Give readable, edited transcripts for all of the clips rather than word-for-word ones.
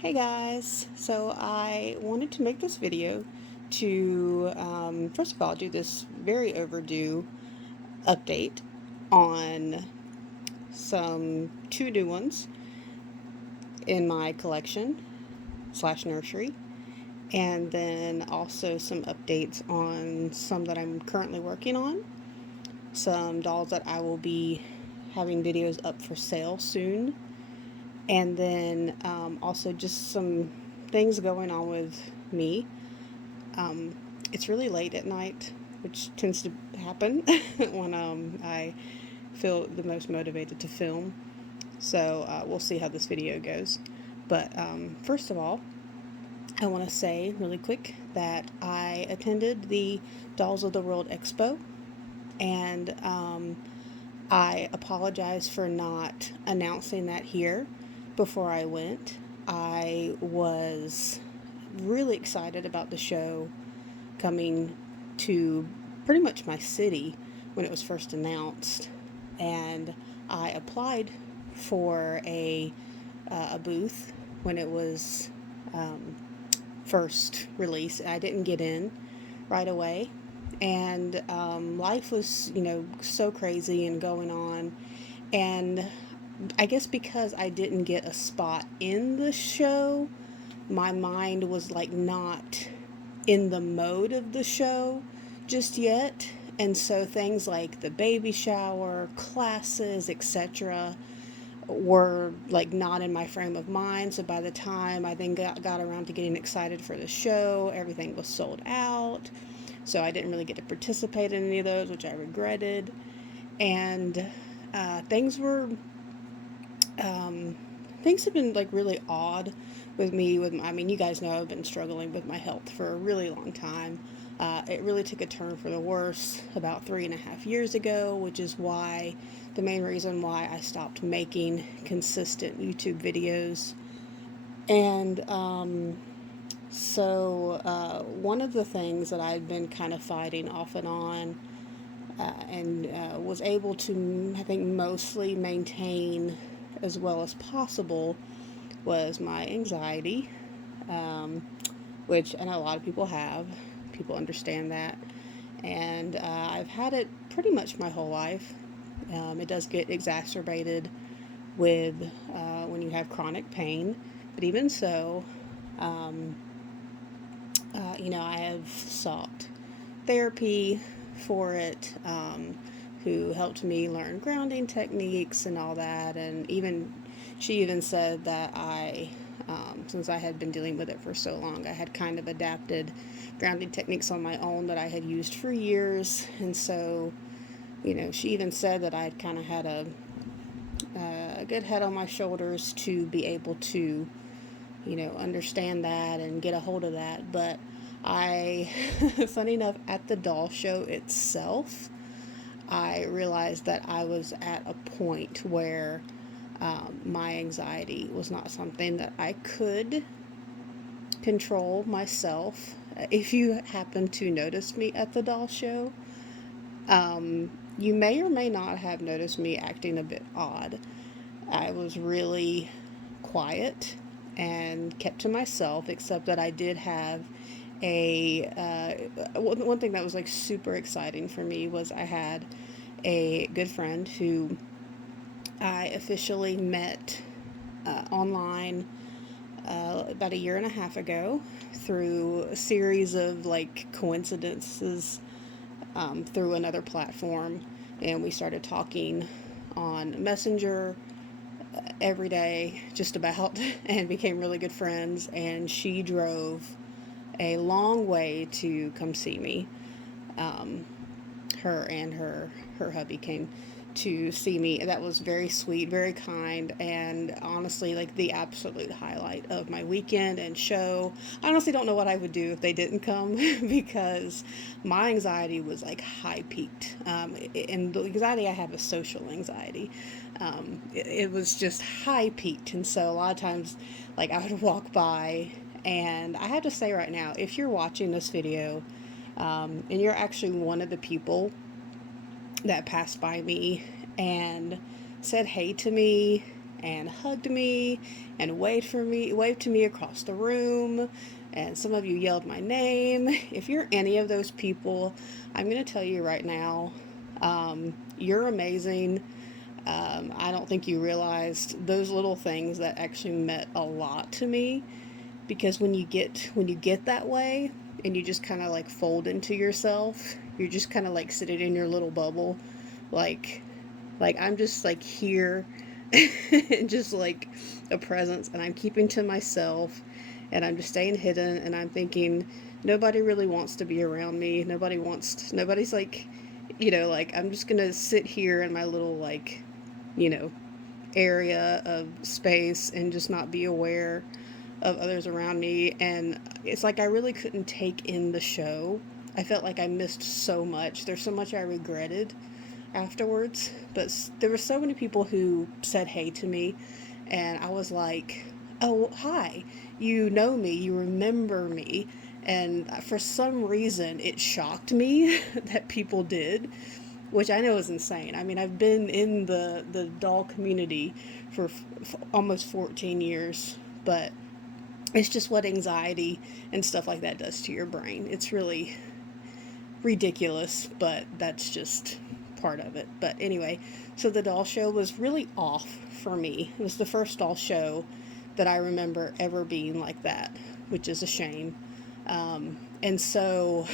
Hey guys, so I wanted to make this video to first of all do this very overdue update on some two new ones in my collection slash nursery, and then also some updates on some that I'm currently working on, some dolls that I will be having videos up for sale soon, and then also just some things going on with me. Um, it's really late at night, which tends to happen when I feel the most motivated to film. So we'll see how this video goes. But first of all, I want to say really quick that I attended the Dolls of the World Expo, and I apologize for not announcing that here before I went. I was really excited about the show coming to pretty much my city when it was first announced, and I applied for a booth when it was first released. I didn't get in right away, and life was so crazy and going on, and I guess because I didn't get a spot in the show, my mind was like not in the mode of the show just yet. And so things like the baby shower, classes, etc., were like not in my frame of mind. So by the time I then got around to getting excited for the show, everything was sold out. So I didn't really get to participate in any of those, which I regretted. And things were things have been like really odd with me. I mean, you guys know I've been struggling with my health for a really long time. It really took a turn for the worse about 3.5 years ago, which is why the main reason why I stopped making consistent YouTube videos. And one of the things that I've been kind of fighting off and on, and was able to, I think, mostly maintain as well as possible, was my anxiety, um, which I know a lot of people have. People understand that. And I've had it pretty much my whole life. It does get exacerbated with when you have chronic pain. But even so, um, I have sought therapy for it, who helped me learn grounding techniques and all that. And she even said that since I had been dealing with it for so long, I had kind of adapted grounding techniques on my own that I had used for years. And so, she even said that I had kind of had a good head on my shoulders to be able to, understand that and get a hold of that. But funny enough, at the doll show itself, I realized that I was at a point where my anxiety was not something that I could control myself. If you happen to notice me at the doll show, you may or may not have noticed me acting a bit odd. I was really quiet and kept to myself, except that I did have one thing that was like super exciting for me was I had a good friend who I officially met online about a year and a half ago through a series of like coincidences, through another platform, and we started talking on Messenger every day just about, and became really good friends. And she drove a long way to come see me. Her and her hubby came to see me. That was very sweet, very kind, and honestly, like the absolute highlight of my weekend and show. I honestly don't know what I would do if they didn't come because my anxiety was like high peaked. And the anxiety I have is social anxiety. It was just high peaked, and so a lot of times, like I would walk by, and I have to say right now, if you're watching this video, and you're actually one of the people that passed by me and said hey to me and hugged me and waved to me across the room. And some of you yelled my name. If you're any of those people, I'm going to tell you right now, you're amazing. I don't think you realized those little things that actually meant a lot to me, because when you get that way and you just kind of like fold into yourself, you're just kind of like sitting in your little bubble, like I'm just like here and just like a presence, and I'm keeping to myself, and I'm just staying hidden, and I'm thinking nobody really wants to be around me. Nobody's like, like I'm just gonna sit here in my little like, you know, area of space and just not be aware of others around me. And it's like I really couldn't take in the show. I felt like I missed so much. There's so much I regretted afterwards, but there were so many people who said hey to me, and I was like, oh, hi, you know me, you remember me. And for some reason, it shocked me that people did, which I know is insane. I mean, I've been in the doll community for almost 14 years, but it's just what anxiety and stuff like that does to your brain. It's really ridiculous, but that's just part of it. But anyway, so the doll show was really off for me. It was the first doll show that I remember ever being like that, which is a shame. And so,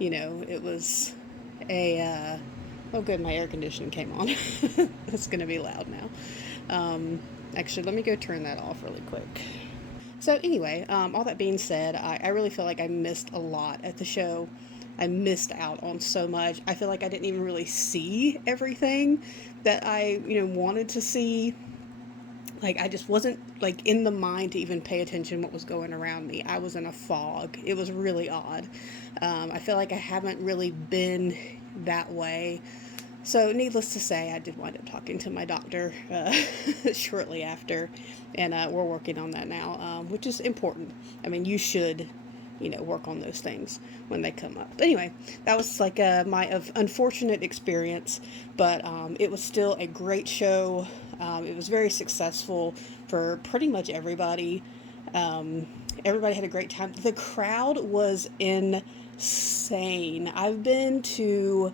it was oh, good, my air conditioning came on. It's going to be loud now. Actually, let me go turn that off really quick. So anyway, all that being said, I really feel like I missed a lot at the show. I missed out on so much. I feel like I didn't even really see everything that I, wanted to see. Like, I just wasn't, like, in the mind to even pay attention what was going around me. I was in a fog. It was really odd. I feel like I haven't really been that way. So, needless to say, I did wind up talking to my doctor shortly after, and we're working on that now, which is important. I mean, you should, work on those things when they come up. But anyway, that was like my unfortunate experience, but it was still a great show. It was very successful for pretty much everybody. Everybody had a great time. The crowd was insane. I've been to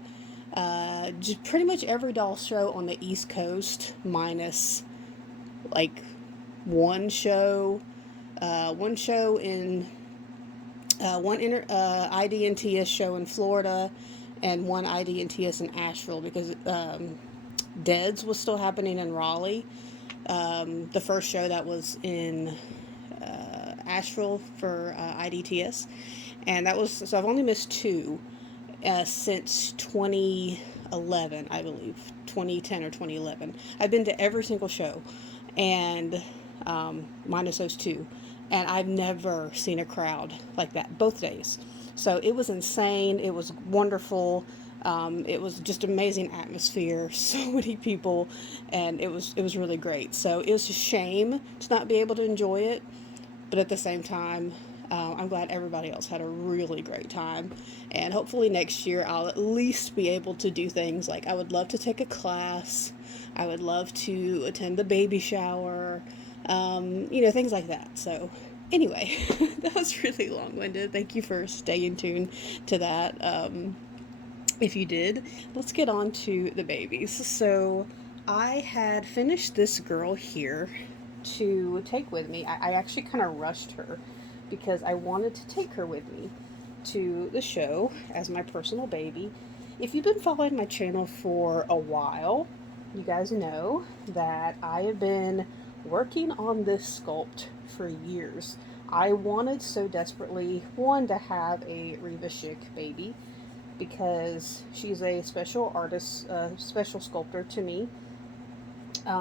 just pretty much every doll show on the East Coast, minus like one show in one IDNTS show in Florida, and one IDNTS in Asheville, because Deads was still happening in Raleigh. The first show that was in Asheville for IDTS, and that was, so I've only missed two since 2011, I believe, 2010 or 2011. I've been to every single show, and minus those two, and I've never seen a crowd like that both days. So it was insane. It was wonderful. It was just amazing atmosphere, so many people, and it was really great. So it was a shame to not be able to enjoy it, but at the same time, I'm glad everybody else had a really great time, and hopefully next year I'll at least be able to do things like, I would love to take a class, I would love to attend the baby shower, things like that. So anyway, that was really long-winded. Thank you for staying tuned to that. If you did, let's get on to the babies. So I had finished this girl here to take with me. I actually kind of rushed her because I wanted to take her with me to the show as my personal baby. If you've been following my channel for a while, you guys know that I have been working on this sculpt for years. I wanted so desperately, one, to have a Reva Schick baby, because she's a special artist, special sculptor to me.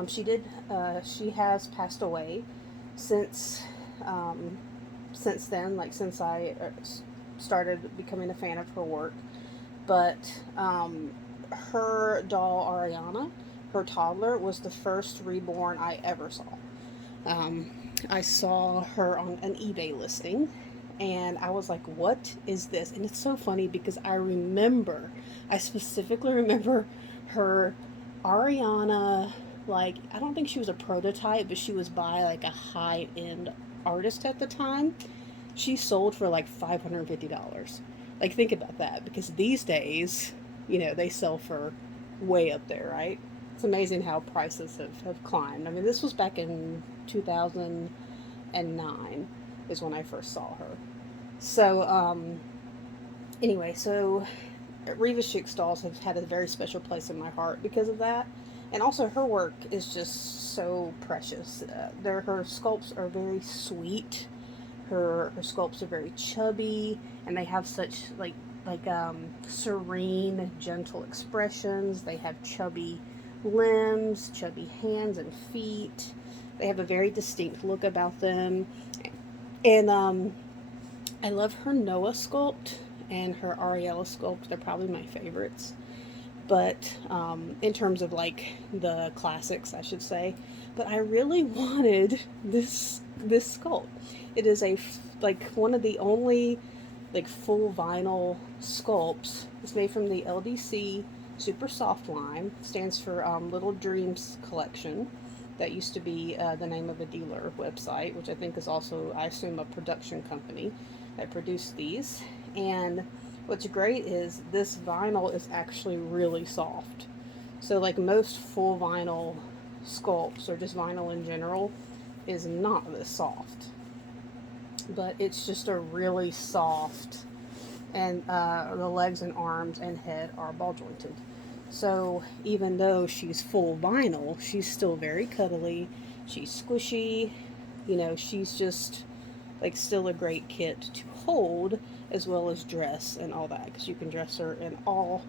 She has passed away since then, like since I started becoming a fan of her work. But her doll, Ariana, her toddler, was the first reborn I ever saw. I saw her on an eBay listing, and I was like, what is this? And it's so funny because I specifically remember her Ariana like, I don't think she was a prototype, but she was by like a high-end artist at the time. She sold for like $550. Like, think about that, because these days, they sell for way up there, right? It's amazing how prices have climbed. I mean, this was back in 2009 is when I first saw her. So, anyway, so Reva Schick dolls have had a very special place in my heart because of that. And also, her work is just so precious. Her sculpts are very sweet. Her sculpts are very chubby, and they have such serene, gentle expressions. They have chubby limbs, chubby hands and feet. They have a very distinct look about them. And I love her Noah sculpt and her Ariella sculpt. They're probably my favorites. But in terms of like the classics, I should say. But I really wanted this sculpt. It is like one of the only like full vinyl sculpts. It's made from the LDC Super Soft line. Stands for Little Dreams Collection. That used to be the name of a dealer website, which I think is also, I assume, a production company that produced these. And what's great is this vinyl is actually really soft. So like most full vinyl sculpts, or just vinyl in general, is not this soft. But it's just a really soft, and the legs and arms and head are ball jointed. So even though she's full vinyl, she's still very cuddly. She's squishy. She's just like still a great kit to hold as well as dress and all that, because you can dress her in all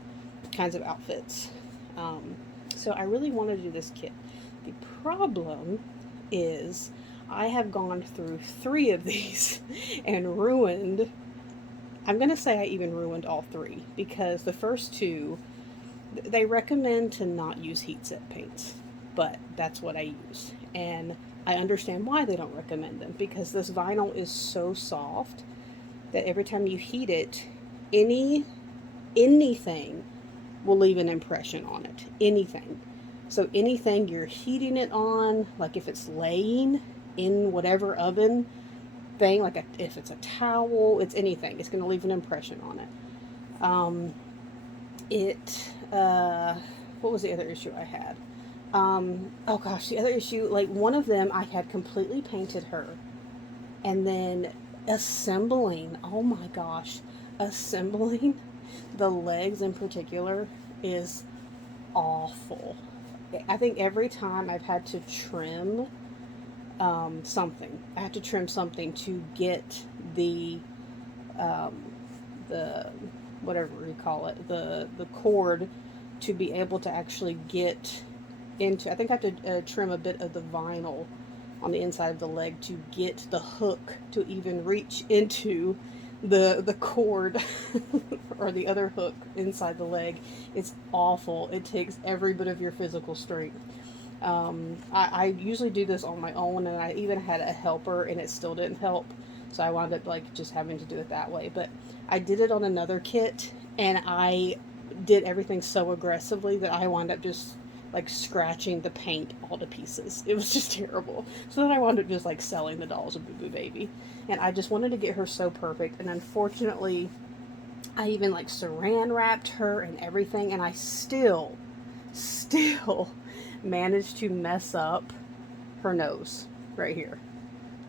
kinds of outfits. So I really wanted to do this kit. The problem is I have gone through 3 of these and ruined. I'm going to say I even ruined all 3, because the first 2, they recommend to not use heat set paints, but that's what I use. And I understand why they don't recommend them, because this vinyl is so soft that every time you heat it, anything will leave an impression on it. Anything. So anything you're heating it on, like if it's laying in whatever oven thing, like if it's a towel, it's anything, it's going to leave an impression on it. What was the other issue I had? Oh gosh, the other issue, like one of them, I had completely painted her, and then assembling, oh my gosh, assembling the legs in particular is awful. I think every time I've had to trim something, I have to trim something to get um, the whatever you call it, the cord, to be able to actually get into. I think I have to trim a bit of the vinyl on the inside of the leg to get the hook to even reach into the cord or the other hook inside the leg. It's awful. It takes every bit of your physical strength. I usually do this on my own, and I even had a helper, and it still didn't help. So I wound up like just having to do it that way. But I did it on another kit, and I did everything so aggressively that I wound up just like scratching the paint all to pieces. It was just terrible. So then I wound up just like selling the dolls of Boo Boo Baby. And I just wanted to get her so perfect. And unfortunately, I even like saran wrapped her and everything, and I still managed to mess up her nose right here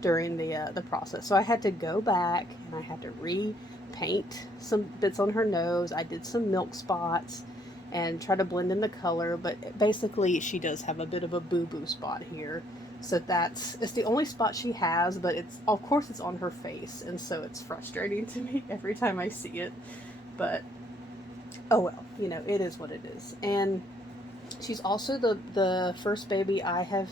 during the process. So I had to go back and I had to repaint some bits on her nose. I did some milk spots and try to blend in the color, but basically she does have a bit of a boo-boo spot here. So it's the only spot she has, but it's, of course, it's on her face, and so it's frustrating to me every time I see it. But oh well, it is what it is. And she's also the first baby I have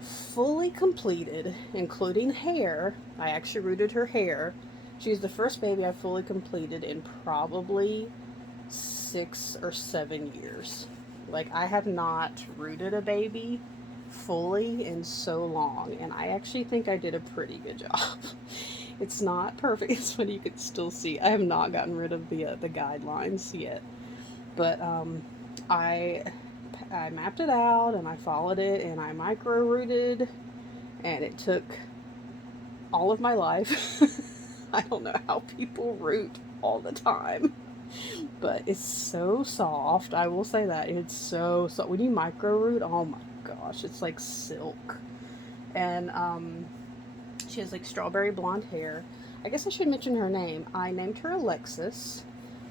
fully completed, including hair. I actually rooted her hair. She's the first baby I fully completed in probably 6 or 7 years. Like, I have not rooted a baby fully in so long, and I actually think I did a pretty good job. It's not perfect. It's what you can still see. I have not gotten rid of the guidelines yet, but I I mapped it out and I followed it and I micro rooted, and it took all of my life. I don't know how people root all the time, but it's so soft. I will say that it's so soft. When you micro root, oh my gosh, it's like silk. And she has like strawberry blonde hair. I guess I should mention her name. I named her Alexis,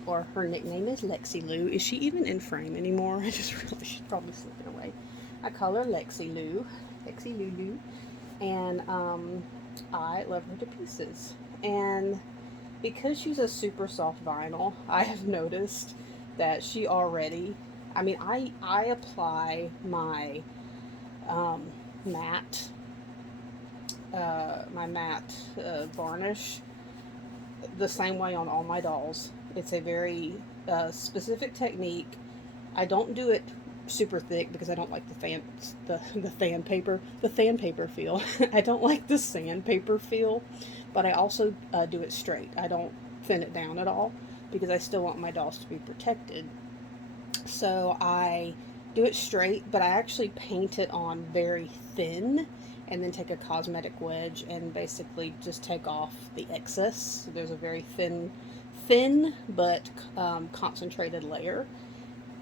or her nickname is Lexi Lou. Is she even in frame anymore? I just realized she's probably slipping away. I call her Lexi Lou, Lexi Lulu, and I love her to pieces. And because she's a super soft vinyl, I have noticed that she already, I mean, I apply my um, matte, varnish the same way on all my dolls. It's a very specific technique. I don't do it super thick because I don't like the fan paper feel. I don't like the sandpaper feel, but I also do it straight. I don't thin it down at all because I still want my dolls to be protected. So I do it straight, but I actually paint it on very thin and then take a cosmetic wedge and basically just take off the excess. So there's a very thin but concentrated layer.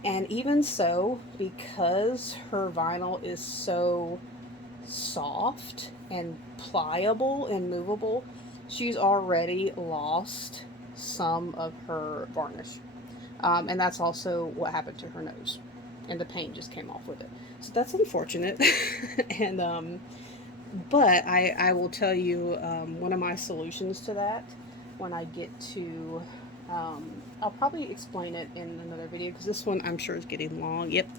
And even so, because her vinyl is so soft and pliable and movable, she's already lost some of her varnish. And that's also what happened to her nose. And the paint just came off with it. So that's unfortunate. And but I will tell you one of my solutions to that when I get to. I'll probably explain it in another video because this one I'm sure is getting long. Yep.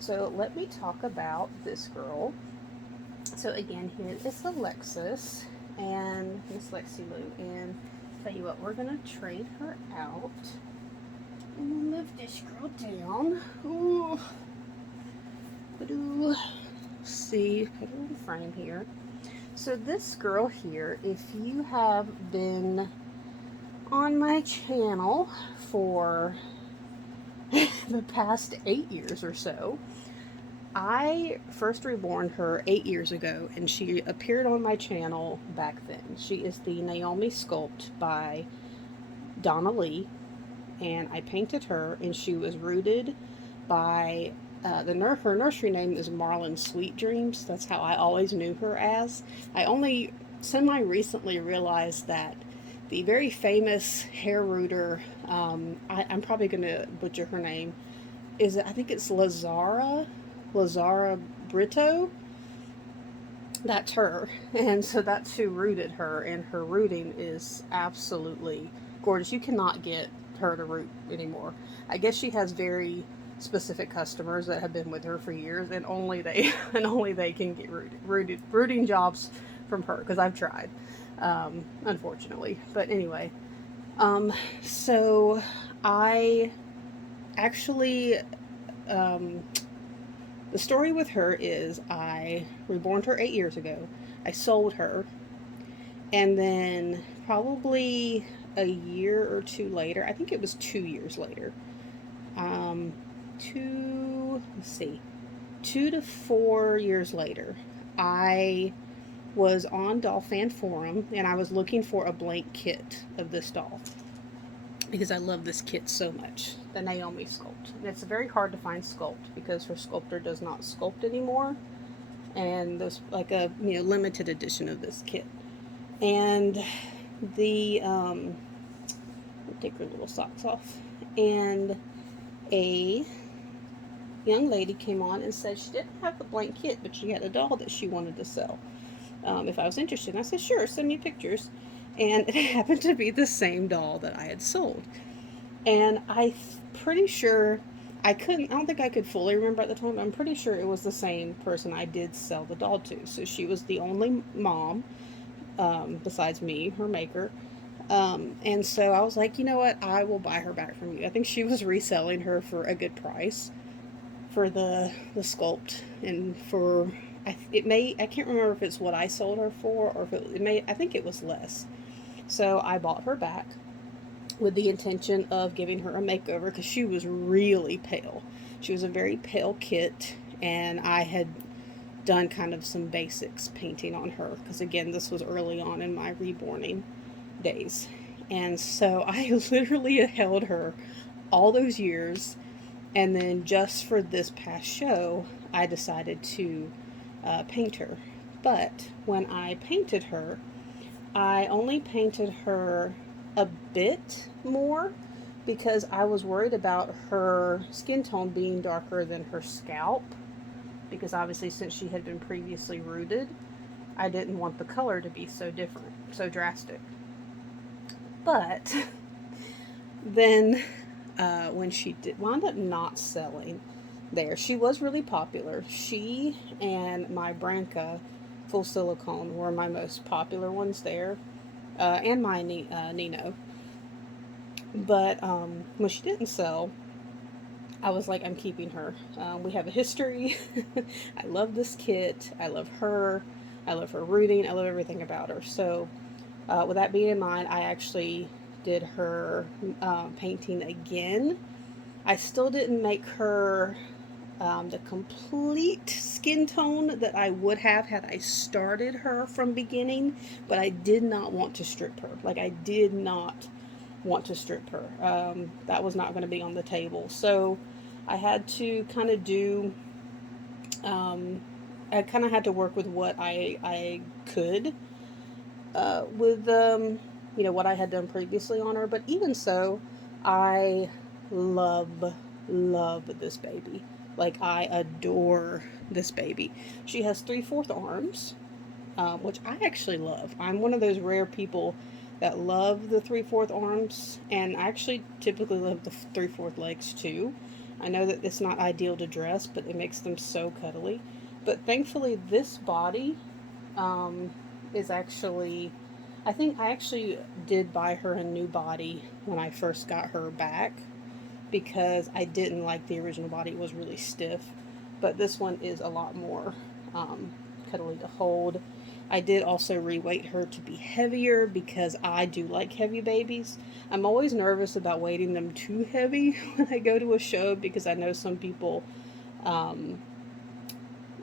So let me talk about this girl. So again, here is Alexis and Miss Lexi Lou. And tell you what, we're gonna trade her out. And we'll move this girl down. Ooh. See, put her in frame here. So this girl here, if you have been on my channel for the past 8 years or so, I first reborn her 8 years ago, and she appeared on my channel back then. She is the Naomi Sculpt by Donna Lee, and I painted her, and she was rooted by her nursery name is Marlin Sweet Dreams. That's how I always knew her as. I only semi-recently realized that the very famous hair rooter, I'm probably going to butcher her name, I think it's Lazara Brito. That's her. And so that's who rooted her, and her rooting is absolutely gorgeous. You cannot get her to root anymore. I guess she has very specific customers that have been with her for years, and only they can get rooting jobs from her, because I've tried, unfortunately. But anyway, so I actually, the story with her is I reborned her 8 years ago. I sold her, and then probably a year or two later, I think it was 2 years later, 2 to 4 years later, I was on Doll Fan Forum, and I was looking for a blank kit of this doll because I love this kit so much, the Naomi Sculpt. And it's very hard to find Sculpt because her sculptor does not sculpt anymore, and there's like a limited edition of this kit. And the take her little socks off, and a young lady came on and said she didn't have the blank kit, but she had a doll that she wanted to sell. If I was interested, and I said, sure, send me pictures. And it happened to be the same doll that I had sold. And I'm pretty sure, I don't think I could fully remember at the time, but I'm pretty sure it was the same person I did sell the doll to. So she was the only mom, besides me, her maker. And so I was like, you know what, I will buy her back from you. I think she was reselling her for a good price for the sculpt, and for, I can't remember if it's what I sold her for, or if I think it was less. So I bought her back with the intention of giving her a makeover, because she was really pale. She was a very pale kit, and I had done kind of some basics painting on her because, again, this was early on in my reborning days. And so I literally held her all those years, and then just for this past show, I decided to paint her. But when I painted her, I only painted her a bit more because I was worried about her skin tone being darker than her scalp. Because obviously, since she had been previously rooted, I didn't want the color to be so different, so drastic. But then when she did wound up not selling there, she was really popular. She and my Branca full silicone were my most popular ones there, and my Nino. But when she didn't sell, I was like, I'm keeping her. We have a history. I love this kit. I love her. I love her rooting. I love everything about her. So, with that being in mind, I actually did her painting again. I still didn't make her the complete skin tone that I would have had I started her from beginning, but I did not want to strip her. Like, I did not want to strip her. That was not going to be on the table. So I had to kind of do, I kind of had to work with what I could with, what I had done previously on her. But even so, I love, love this baby. Like, I adore this baby. She has 3/4 arms, which I actually love. I'm one of those rare people that love the 3/4 arms, and I actually typically love the 3/4 legs too. I know that it's not ideal to dress, but it makes them so cuddly. But thankfully, this body is actually, I think I actually did buy her a new body when I first got her back because I didn't like the original body. It was really stiff, but this one is a lot more cuddly to hold. I did also reweight her to be heavier because I do like heavy babies. I'm always nervous about weighting them too heavy when I go to a show because I know um,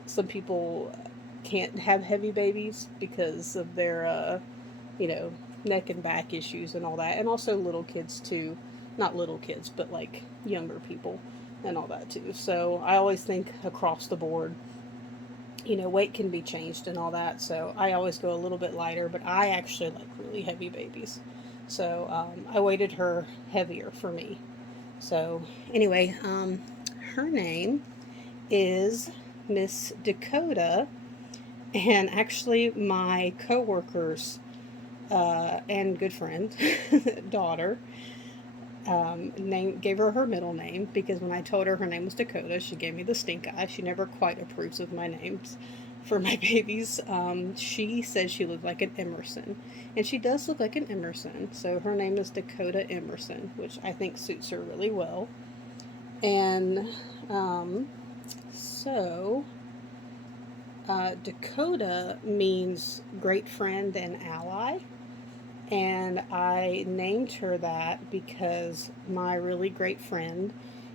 some people can't have heavy babies because of their, you know, neck and back issues and all that, and also little kids too. Not little kids, but like younger people and all that too. So I always think across the board, weight can be changed and all that. So I always go a little bit lighter, but I actually like really heavy babies. So I weighted her heavier for me. So anyway, her name is Miss Dakota, and actually my coworker's and good friend daughter gave her middle name because when I told her name was Dakota, she gave me the stink eye. She never quite approves of my names for my babies. She said she looked like an Emerson, and she does look like an Emerson. So her name is Dakota Emerson, which I think suits her really well. And so Dakota means great friend and ally. And I named her that because my really great friend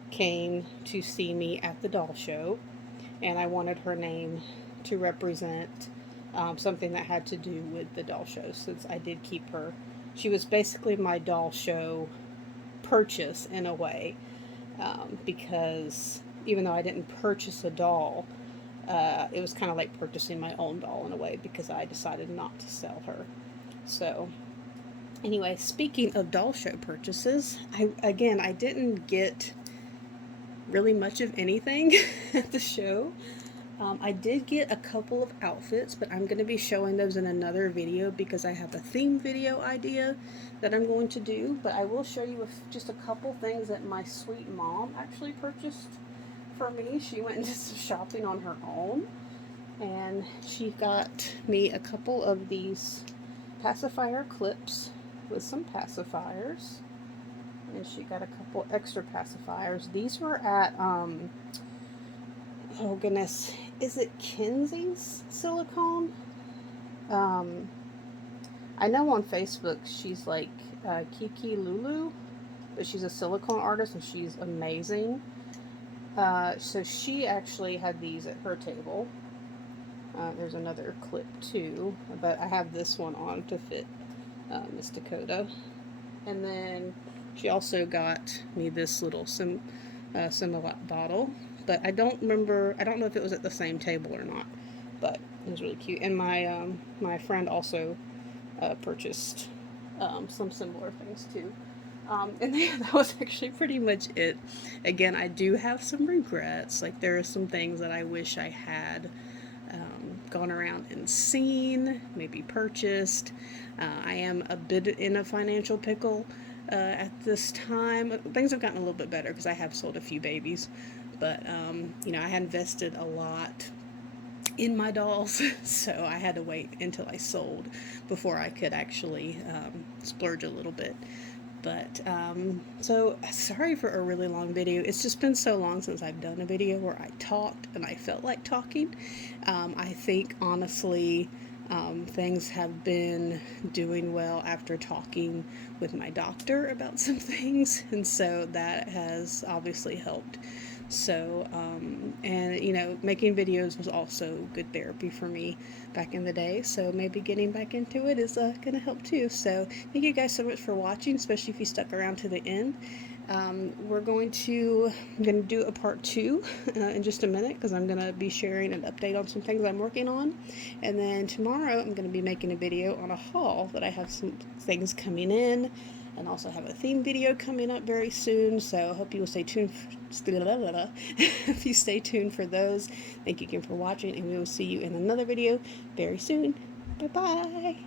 came to see me at the doll show, and I wanted her name to represent something that had to do with the doll show since I did keep her. She was basically my doll show purchase in a way because even though I didn't purchase a doll, it was kind of like purchasing my own doll in a way because I decided not to sell her. So anyway, speaking of doll show purchases, I didn't get really much of anything at the show. I did get a couple of outfits, but I'm going to be showing those in another video because I have a theme video idea that I'm going to do. But I will show you just a couple things that my sweet mom actually purchased for me. She went and did some shopping on her own, and she got me a couple of these pacifier clips with some pacifiers, and she got a couple extra pacifiers. These were at oh goodness, is it Kenzie's silicone? I know on Facebook she's like Kiki Lulu, but she's a silicone artist and she's amazing. So she actually had these at her table. There's another clip too, but I have this one on to fit Miss Dakota. And then she also got me this little Similac bottle, but I don't remember. I don't know if it was at the same table or not, but it was really cute. And my friend also purchased some similar things too. And that was actually pretty much it. Again, I do have some regrets. Like, there are some things that I wish I had gone around and seen, maybe purchased. I am a bit in a financial pickle at this time. Things have gotten a little bit better because I have sold a few babies, but I had invested a lot in my dolls, so I had to wait until I sold before I could actually splurge a little bit. But so sorry for a really long video. It's just been so long since I've done a video where I talked and I felt like talking. I think honestly, things have been doing well after talking with my doctor about some things, and so that has obviously helped. So, and making videos was also good therapy for me back in the day. So maybe getting back into it is going to help too. So thank you guys so much for watching, especially if you stuck around to the end. I'm going to do a part 2 in just a minute because I'm going to be sharing an update on some things I'm working on. And then tomorrow I'm going to be making a video on a haul that I have some things coming in, and also have a theme video coming up very soon. So I hope you will stay tuned. If you stay tuned for those. Thank you again for watching, and we will see you in another video very soon. Bye bye.